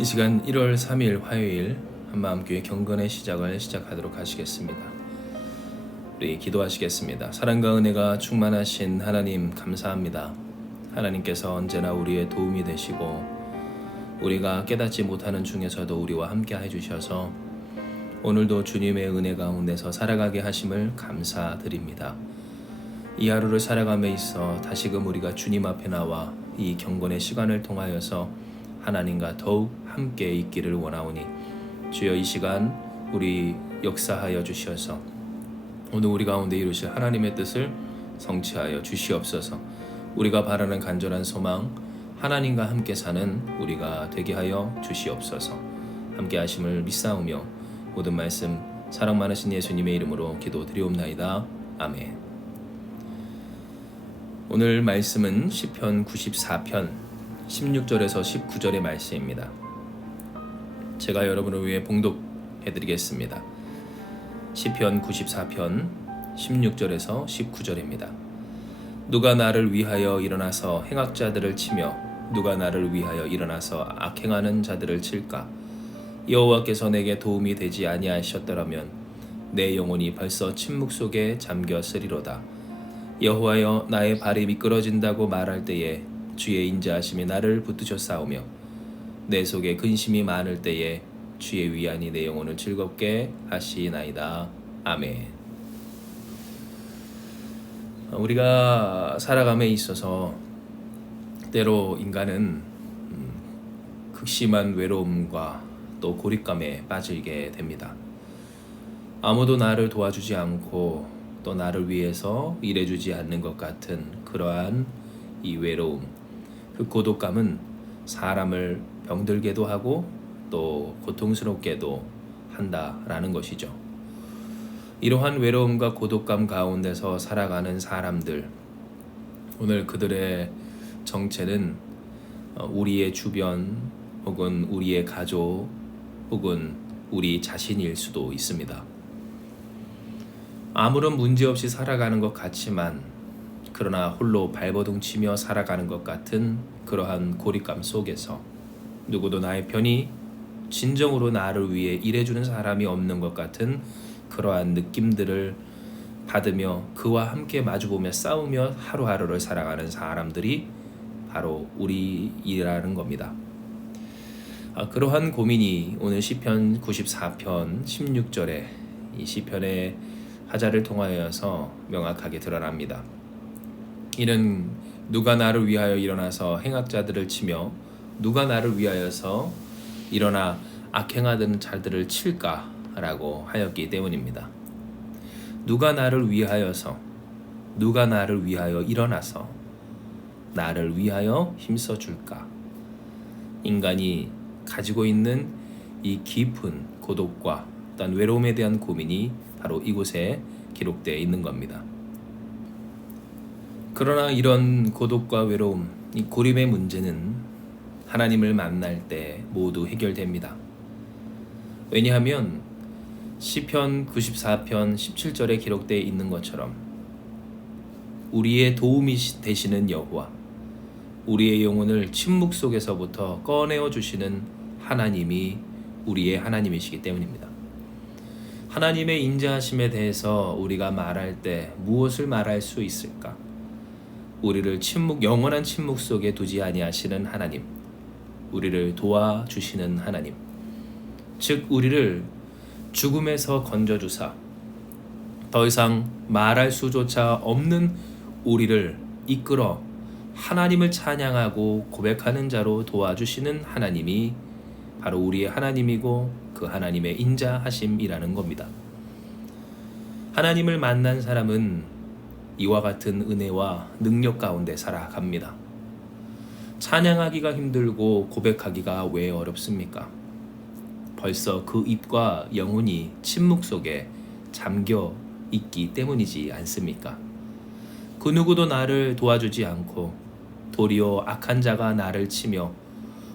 이 시간 1월 3일 화요일 한마음교회 경건의 시작을 시작하도록 하시겠습니다. 우리 기도하시겠습니다. 사랑과 은혜가 충만하신 하나님 감사합니다. 하나님께서 언제나 우리의 도움이 되시고 우리가 깨닫지 못하는 중에서도 우리와 함께 해주셔서 오늘도 주님의 은혜 가운데서 살아가게 하심을 감사드립니다. 이 하루를 살아감에 있어 다시금 우리가 주님 앞에 나와 이 경건의 시간을 통하여서 하나님과 더욱 함께 있기를 원하오니 주여 이 시간 우리 역사하여 주시어서 오늘 우리 가운데 이루실 하나님의 뜻을 성취하여 주시옵소서. 우리가 바라는 간절한 소망 하나님과 함께 사는 우리가 되게 하여 주시옵소서. 함께 하심을 믿사오며 모든 말씀 사랑 많으신 예수님의 이름으로 기도드리옵나이다. 아멘. 오늘 말씀은 시편 94편 16절에서 19절의 말씀입니다. 제가 여러분을 위해 봉독해드리겠습니다. 시편 94편 16절에서 19절입니다. 누가 나를 위하여 일어나서 행악자들을 치며 누가 나를 위하여 일어나서 악행하는 자들을 칠까? 여호와께서 내게 도움이 되지 아니하셨더라면 내 영혼이 벌써 침묵 속에 잠겼으리로다. 여호와여 나의 발이 미끄러진다고 말할 때에 주의 인자하심이 나를 붙드셨사오며 내 속에 근심이 많을 때에 주의 위안이 내 영혼을 즐겁게 하시나이다. 아멘. 우리가 살아감에 있어서 때로 인간은 극심한 외로움과 또 고립감에 빠지게 됩니다. 아무도 나를 도와주지 않고 또 나를 위해서 일해주지 않는 것 같은 그러한 이 외로움, 그 고독감은 사람을 병들게도 하고 또 고통스럽게도 한다라는 것이죠. 이러한 외로움과 고독감 가운데서 살아가는 사람들, 오늘 그들의 정체는 우리의 주변 혹은 우리의 가족 혹은 우리 자신일 수도 있습니다. 아무런 문제 없이 살아가는 것 같지만 그러나 홀로 발버둥 치며 살아가는 것 같은 그러한 고립감 속에서 누구도 나의 편이 진정으로 나를 위해 일해주는 사람이 없는 것 같은 그러한 느낌들을 받으며 그와 함께 마주보며 싸우며 하루하루를 살아가는 사람들이 바로 우리이라는 겁니다. 그러한 고민이 오늘 시편 94편 16절에 이 시편의 화자를 통하여서 명확하게 드러납니다. 이는 누가 나를 위하여 일어나서 행악자들을 치며 누가 나를 위하여서 일어나 악행하던 자들을 칠까라고 하였기 때문입니다. 누가 나를 위하여서, 누가 나를 위하여 일어나서 나를 위하여 힘써 줄까? 인간이 가지고 있는 이 깊은 고독과 어떤 외로움에 대한 고민이 바로 이곳에 기록되어 있는 겁니다. 그러나 이런 고독과 외로움, 이 고립의 문제는 하나님을 만날 때 모두 해결됩니다. 왜냐하면 시편 94편 17절에 기록되어 있는 것처럼 우리의 도움이 되시는 여호와, 우리의 영혼을 침묵 속에서부터 꺼내어 주시는 하나님이 우리의 하나님이시기 때문입니다. 하나님의 인자하심에 대해서 우리가 말할 때 무엇을 말할 수 있을까? 우리를 영원한 침묵 속에 두지 아니하시는 하나님, 우리를 도와주시는 하나님, 즉 우리를 죽음에서 건져주사 더 이상 말할 수조차 없는 우리를 이끌어 하나님을 찬양하고 고백하는 자로 도와주시는 하나님이 바로 우리의 하나님이고 그 하나님의 인자하심이라는 겁니다. 하나님을 만난 사람은 이와 같은 은혜와 능력 가운데 살아갑니다. 찬양하기가 힘들고 고백하기가 왜 어렵습니까? 벌써 그 입과 영혼이 침묵 속에 잠겨 있기 때문이지 않습니까? 그 누구도 나를 도와주지 않고 도리어 악한 자가 나를 치며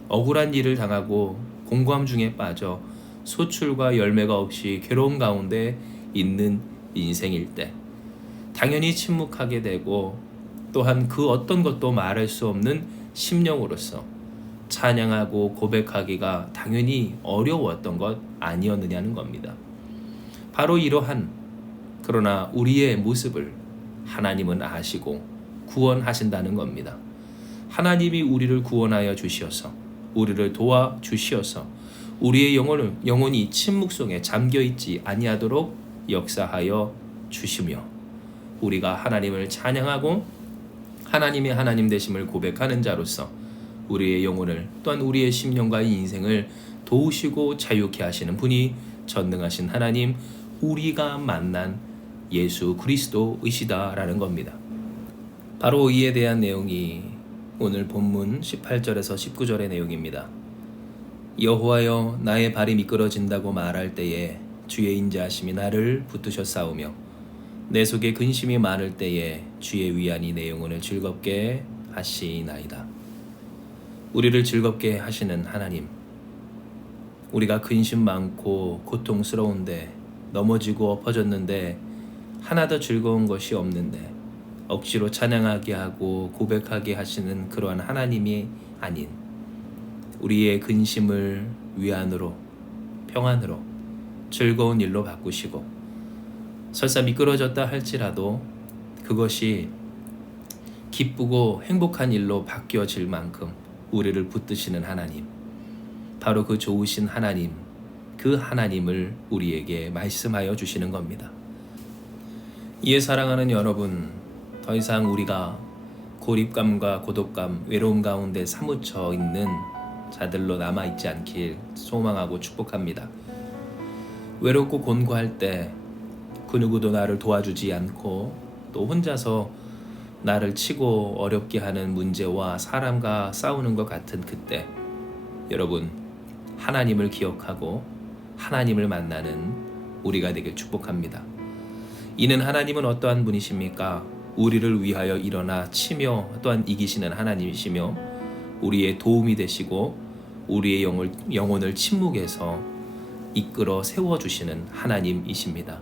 억울한 일을 당하고 공고함 중에 빠져 소출과 열매가 없이 괴로움 가운데 있는 인생일 때 당연히 침묵하게 되고 또한 그 어떤 것도 말할 수 없는 심령으로서 찬양하고 고백하기가 당연히 어려웠던 것 아니었느냐는 겁니다. 바로 이러한 그러나 우리의 모습을 하나님은 아시고 구원하신다는 겁니다. 하나님이 우리를 구원하여 주시어서 우리를 도와 주시어서 우리의 영혼이 침묵 속에 잠겨있지 아니하도록 역사하여 주시며 우리가 하나님을 찬양하고 하나님의 하나님 되심을 고백하는 자로서 우리의 영혼을 또한 우리의 심령과 인생을 도우시고 자유케 하시는 분이 전능하신 하나님, 우리가 만난 예수 그리스도이시다라는 겁니다. 바로 이에 대한 내용이 오늘 본문 18절에서 19절의 내용입니다. 여호와여, 나의 발이 미끄러진다고 말할 때에 주의 인자하심이 나를 붙드셨사오며 내 속에 근심이 많을 때에 주의 위안이 내 영혼을 즐겁게 하시나이다. 우리를 즐겁게 하시는 하나님, 우리가 근심 많고 고통스러운데 넘어지고 엎어졌는데 하나도 즐거운 것이 없는데 억지로 찬양하게 하고 고백하게 하시는 그러한 하나님이 아닌 우리의 근심을 위안으로 평안으로 즐거운 일로 바꾸시고 설사 미끄러졌다 할지라도 그것이 기쁘고 행복한 일로 바뀌어질 만큼 우리를 붙드시는 하나님, 바로 그 좋으신 하나님, 그 하나님을 우리에게 말씀하여 주시는 겁니다. 이에 사랑하는 여러분, 더 이상 우리가 고립감과 고독감, 외로움 가운데 사무쳐 있는 자들로 남아있지 않길 소망하고 축복합니다. 외롭고 곤고할 때 그 누구도 나를 도와주지 않고 또 혼자서 나를 치고 어렵게 하는 문제와 사람과 싸우는 것 같은 그때, 여러분, 하나님을 기억하고 하나님을 만나는 우리가 되길 축복합니다. 이는 하나님은 어떠한 분이십니까? 우리를 위하여 일어나 치며 또한 이기시는 하나님이시며 우리의 도움이 되시고 우리의 영혼을 침묵에서 이끌어 세워주시는 하나님이십니다.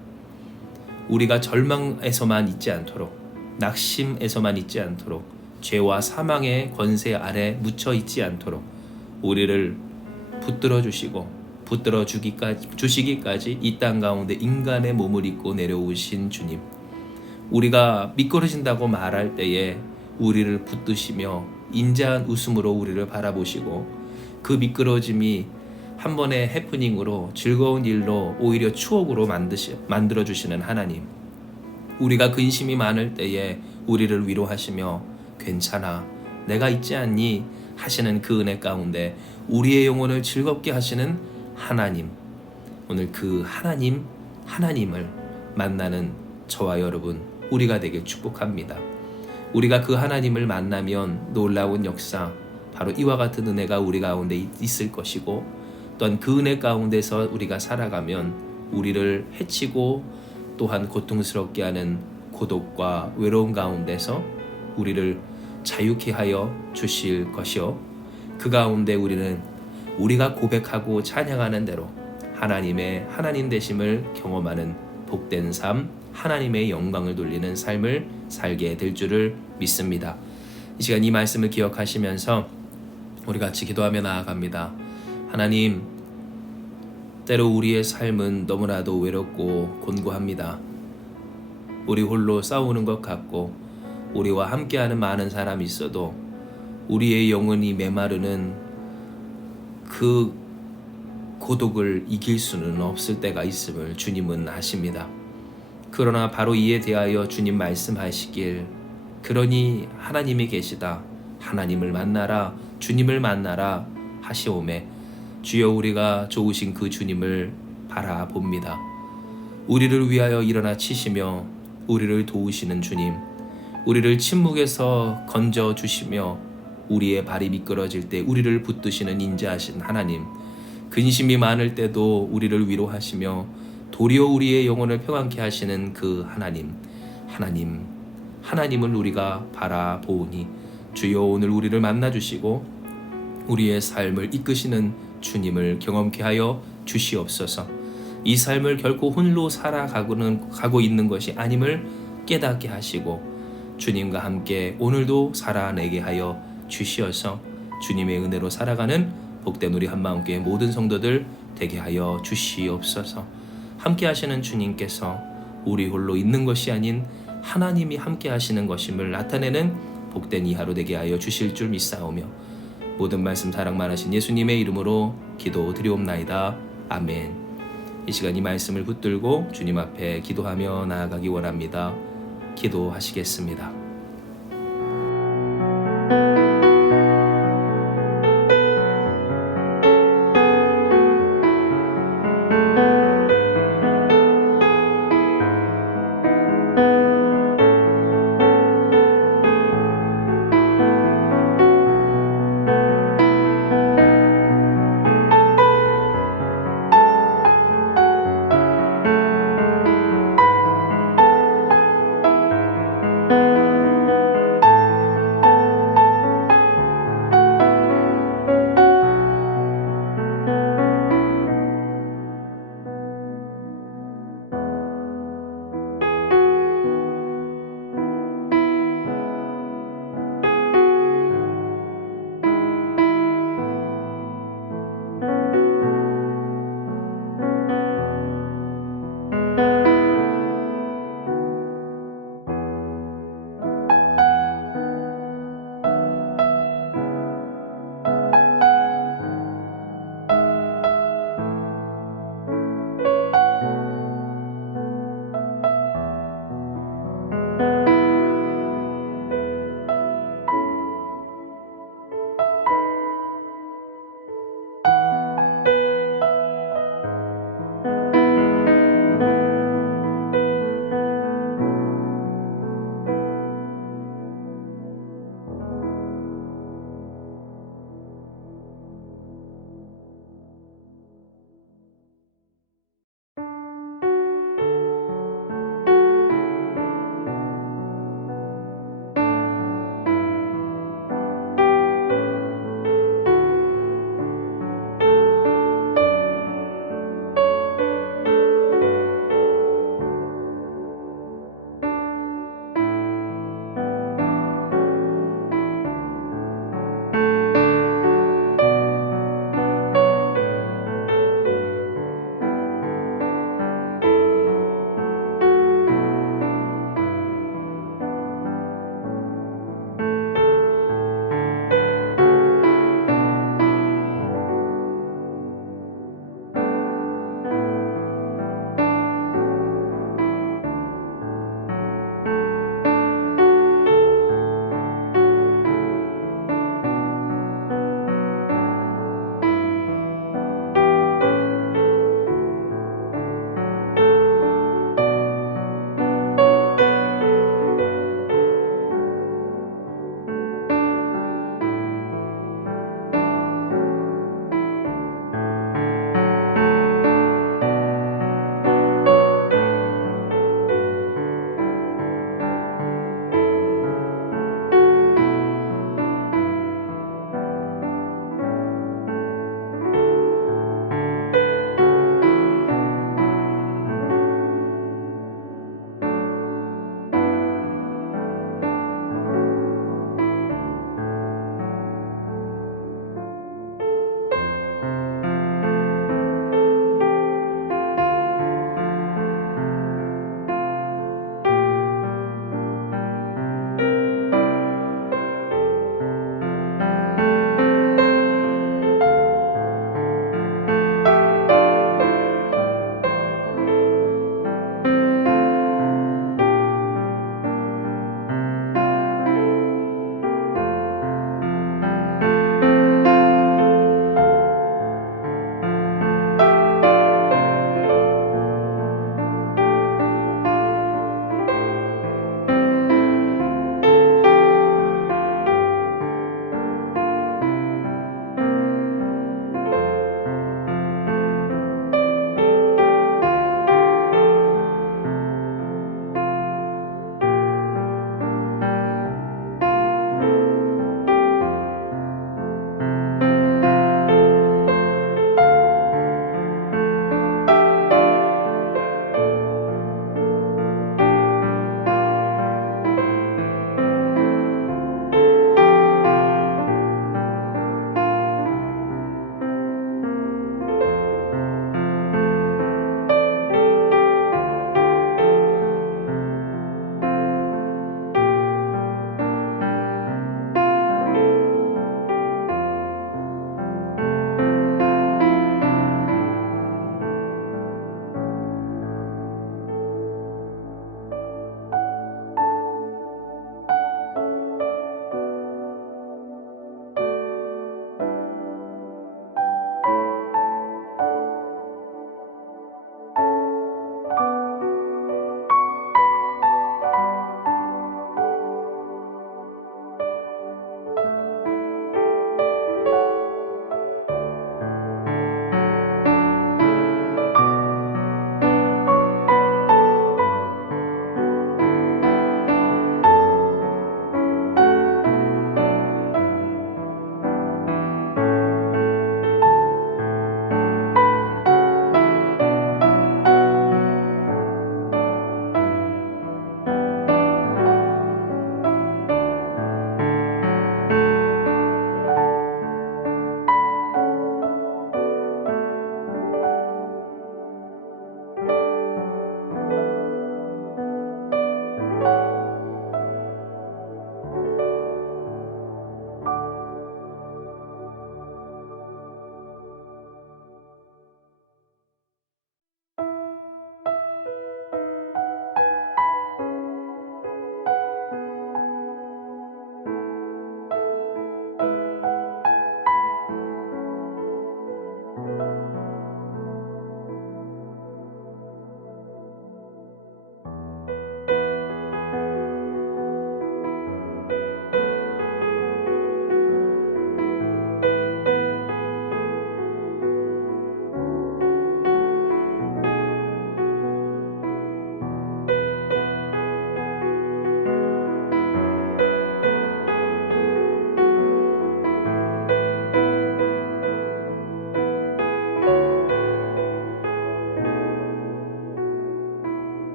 우리가 절망에서만 있지 않도록, 낙심에서만 있지 않도록, 죄와 사망의 권세 아래 묻혀 있지 않도록 우리를 붙들어 주시고 붙들어 주시기까지 이 땅 가운데 인간의 몸을 입고 내려오신 주님, 우리가 미끄러진다고 말할 때에 우리를 붙드시며 인자한 웃음으로 우리를 바라보시고 그 미끄러짐이 한 번의 해프닝으로 즐거운 일로 오히려 추억으로 만들어주시는 하나님, 우리가 근심이 많을 때에 우리를 위로하시며 괜찮아, 내가 있지 않니 하시는 그 은혜 가운데 우리의 영혼을 즐겁게 하시는 하나님, 오늘 그 하나님을 만나는 저와 여러분 우리가 되길 축복합니다. 우리가 그 하나님을 만나면 놀라운 역사, 바로 이와 같은 은혜가 우리 가운데 있을 것이고 또한 그 은혜 가운데서 우리가 살아가면 우리를 해치고 또한 고통스럽게 하는 고독과 외로움 가운데서 우리를 자유케 하여 주실 것이요, 그 가운데 우리는 우리가 고백하고 찬양하는 대로 하나님의 하나님 되심을 경험하는 복된 삶, 하나님의 영광을 돌리는 삶을 살게 될 줄을 믿습니다. 이 시간 이 말씀을 기억하시면서 우리 같이 기도하며 나아갑니다. 하나님, 때로 우리의 삶은 너무나도 외롭고 곤고합니다. 우리 홀로 싸우는 것 같고 우리와 함께하는 많은 사람이 있어도 우리의 영혼이 메마르는 그 고독을 이길 수는 없을 때가 있음을 주님은 아십니다. 그러나 바로 이에 대하여 주님 말씀하시길, 그러니 하나님이 계시다, 하나님을 만나라, 주님을 만나라 하시오매 주여 우리가 좋으신 그 주님을 바라봅니다. 우리를 위하여 일어나 치시며 우리를 도우시는 주님, 우리를 침묵에서 건져주시며 우리의 발이 미끄러질 때 우리를 붙드시는 인자하신 하나님, 근심이 많을 때도 우리를 위로하시며 도리어 우리의 영혼을 평안케 하시는 그 하나님을 우리가 바라보니 주여 오늘 우리를 만나주시고 우리의 삶을 이끄시는 주님을 경험케 하여 주시옵소서. 이 삶을 결코 홀로 살아가고 있는 것이 아님을 깨닫게 하시고 주님과 함께 오늘도 살아내게 하여 주시어서 주님의 은혜로 살아가는 복된 우리 한마음교회 모든 성도들 되게 하여 주시옵소서. 함께 하시는 주님께서 우리 홀로 있는 것이 아닌 하나님이 함께 하시는 것임을 나타내는 복된 이 하루 되게 하여 주실 줄 믿사오며 모든 말씀 사랑 많으신 예수님의 이름으로 기도드리옵나이다. 아멘. 이 시간 이 말씀을 붙들고 주님 앞에 기도하며 나아가기 원합니다. 기도하시겠습니다.